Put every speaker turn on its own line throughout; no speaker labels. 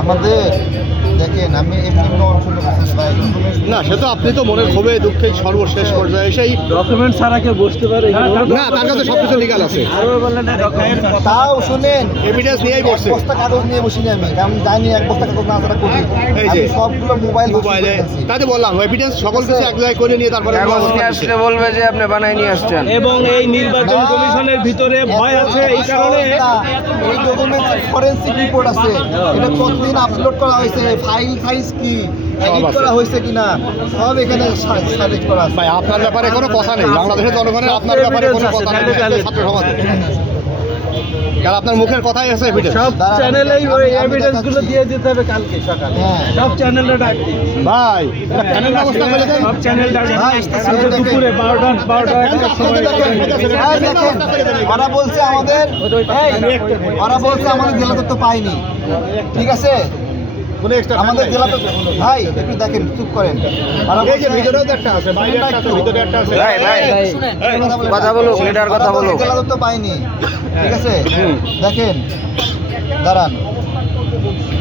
আমাদের
না সে তো আপনি তো মনের ক্ষোভে দুঃখে সর্বশেষ পর্যায়ে এসেই
ডকুমেন্ট ছাড়া কেউ বসতে পারে
না তার কাছে সব কিছু লিগাল আছে।
তাও শুনেন
এভিডেন্স নিয়েই
এক
বসছে।
বস্তা কাগজ নিয়ে বসিনি আমি আমি জানি এক বস্তা কাগজ না ছাড়া করি
এই যে।
সবগুলো মোবাইল
মোবাইলে তাতে বললাম এভিডেন্স সকল কিছু এক জায়গায় করে নিয়ে তারপরে
আসলে বলবে যে আপনি বানাই নিয়ে আসছেন।
এবং এই নির্বাচন কমিশনের ভিতরে ভয় আছে এই কারণে
এই ডকুমেন্ট ফরেনসিক রিপোর্ট আছে। এটা কতদিন আপলোড করা হয়েছে ফাইল সাইজ কি? এডিট করা হয়েছে কিনা? সব এখানে করা আছে।
ভাই আপনার ব্যাপারে কোনো কথা নেই। বাংলাদেশের জনগণের আপনার ব্যাপারে কোনো কথা নেই। ছাত্র সমাজ কারণ আপনার মুখের কথাই আছে এভিডেন্স
সব চ্যানেলেই ওই
এভিডেন্সগুলো
দিয়ে দিতে হবে কালকে সকালে।
হ্যাঁ।
সব চ্যানেলে ডাক দিন।
ভাই ব্যবস্থা করে দেন।
সব চ্যানেল ডাক দিন।
ভাই,
দুপুরে বারোটা বারোটা একটার সময়
এই ওরা বলছে আমাদের ওরা বলছে আমাদের জেলা তথ্য পাইনি ঠিক আছে?
কোনো এক্সট্রা
আমাদের জেলা ভাই একটু দেখেন চুপ করেন।
এই যে
বলছে-
ভিতরেও তো একটা আছে বাইরে একটা আছে ভিতরে একটা আছে।
ভাই ভাই কথা
জেলা তথ্য পাইনি। ঠিক আছে? দেখেন দাঁড়ান।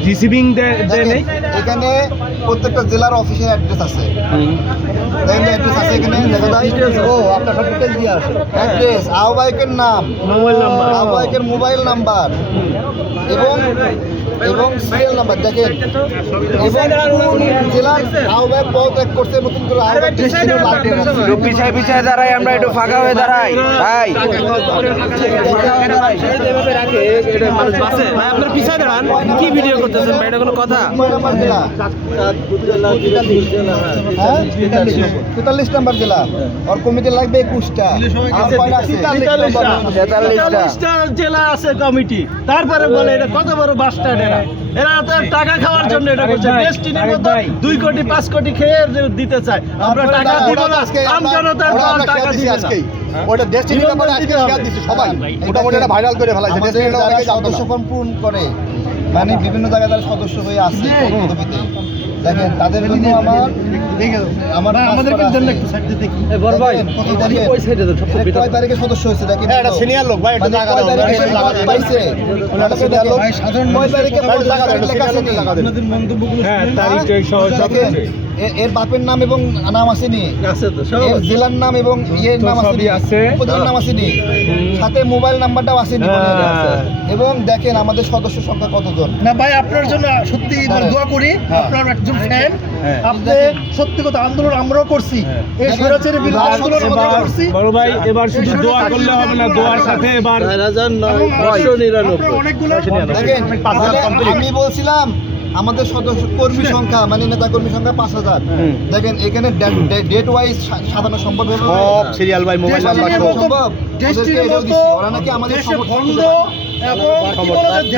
রিসিভিং
এখানে প্রত্যেকটা জেলার অফিসের অ্যাড্রেস আছে। দেখেন অ্যাড্রেস আছে এখানে দেখা যায় ও আপনার সব ডিটেলস দিয়ে আছে অ্যাড্রেস আহ্বায়কের নাম।
মোবাইল নাম্বার
আহ্বায়কের মোবাইল নাম্বার এবং এবং সিরিয়াল নাম্বার দেখেন। এবং জেলার আহ্বায়ক পদত্যাগ করছে নতুন করে আহ্বায়ক
পিছায় পিছায় দাঁড়াই আমরা একটু ফাঁকা হয়ে দাঁড়াই। ভাই।
আপনার পিছায় দাঁড়ান। কি ভিডিও করতেছেন? ভাই এটা কোনো কথা?
জেলা হ্যাঁ তেতাল্লিশ নাম্বার জেলা। ওর কমিটি লাগবে একুশটা?
তেতাল্লিশটা
জেলা আছে কমিটি। তারপরে বলে এটা কত বড় বাস স্ট্যান্ড এরা। এরা তো টাকা খাওয়ার জন্য এটা করছে। ডেস্টিনির মতো দুই কোটি পাঁচ কোটি খেয়ে দিতে চায়। আমরা টাকা দিব না। আম জনতার
ওরা
টাকা না।
আজকেই। ওটা ডেস্টিনির ব্যাপারে আজকে শেয়ার দিছি সবাই। মোটামুটি এটা ভাইরাল করে ফেলাইছে।
আমাদের
ডেস্টিনিটা অনেকে জানতো
পূরণ করে। মানে বিভিন্ন জায়গায় তারা সদস্য হয়ে আসছে পদবিতে দেখেন তাদের জন্য আমার আমার আমাদেরকে জন্য একটু বড় ভাই ওই সাইডে কয় তারিখে সদস্য হয়েছে? দেখেন
হ্যাঁ, এটা সিনিয়র লোক ভাই একটু
মানে
দাও।
পাইছে? এটা senior লোক। কয় তারিখে
ভাই, দাও,
লেখা আছে নি?
টাকা
হ্যাঁ তারিখ সহ সব
দেখেন, এর- এর বাপের নাম এবং নাম আসেনি।
আছে তো
এর জেলার নাম এবং ইয়ের নাম
আছে।
উপজেলার নাম আসেনি। সাথে মোবাইল নাম্বারটাও আসেনি
হ্যাঁ।
এবং দেখেন আমাদের সদস্য সংখ্যা কতজন।
না ভাই আপনার জন্য সত্যি মানে দোয়া করি
হ্যাঁ।
আপনার একজন ফ্যান
হ্যাঁ।
আপনি সত্যি কথা আন্দোলন আমরাও করছি। এই স্বৈরাচারের বিরুদ্ধে আন্দোলন করছি
বড় ভাই এবার শুধু দোয়া করলে হবে না দোয়ার সাথে এবার
এবং আপনার অনেকগুলো
দেখেন আমি বলছিলাম আমাদের সদস্য কর্মী সংখ্যা মানে নেতা কর্মী সংখ্যা পাঁচ হাজার দেখেন এখানে ডেট ওয়াইজ সাজানো সম্ভব হবে
সব সিরিয়াল ভাই মোবাইল নাম্বার
সম্ভব। ওরা নাকি আমাদের সমর্থন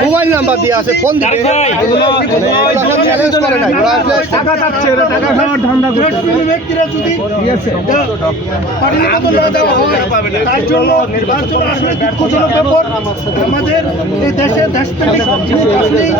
মোবাইল নাম্বার দিয়ে আছে ফোন দিবে
ভাই,
এগুলো চ্যালেঞ্জ করে নাই
টাকা চাচ্ছে টাকা খাওয়ার ধান্দা
ব্যক্তিরা যদি পার্টির মতো না দেওয়া হয় তার জন্য তার আসলে দুঃখজনক ব্যাপার আমাদের এই দেশে দেশপ্রেমিক জিনিস আসলেই